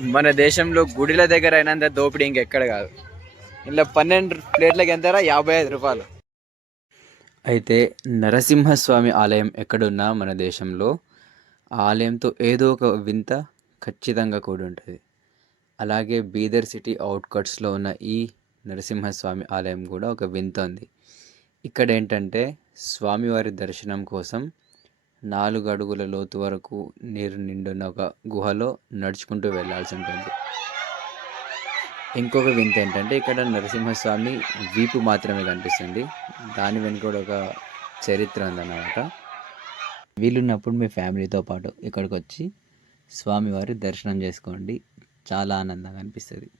మన దేశంలో గుడిల దగ్గర అయినంత దోపిడీ ఇంకెక్కడ కాదు. ఇలా పన్నెండు ప్లేట్లకి ఎంతరా? యాభై ఐదు రూపాయలు. అయితే నరసింహస్వామి ఆలయం ఎక్కడున్నా మన దేశంలో ఆ ఆలయంతో ఏదో ఒక వింత ఖచ్చితంగా కూడి ఉంటుంది. అలాగే బీదర్ సిటీ అవుట్కట్స్లో ఉన్న ఈ నరసింహస్వామి ఆలయం కూడా ఒక వింత ఉంది. ఇక్కడ ఏంటంటే స్వామివారి దర్శనం కోసం నాలుగు అడుగుల లోతు వరకు నీరు నిండున్న ఒక గుహలో నడుచుకుంటూ వెళ్ళాల్సి ఉంటుంది ఇంకొక వింత ఏంటంటే ఇక్కడ నరసింహస్వామి వీపు మాత్రమే కనిపిస్తుంది. దాని వెనుక కూడా ఒక చరిత్ర ఉందన్నమాట. వీలున్నప్పుడు మీ ఫ్యామిలీతో పాటు ఇక్కడికి వచ్చి స్వామివారి దర్శనం చేసుకోండి. చాలా ఆనందంగా అనిపిస్తుంది.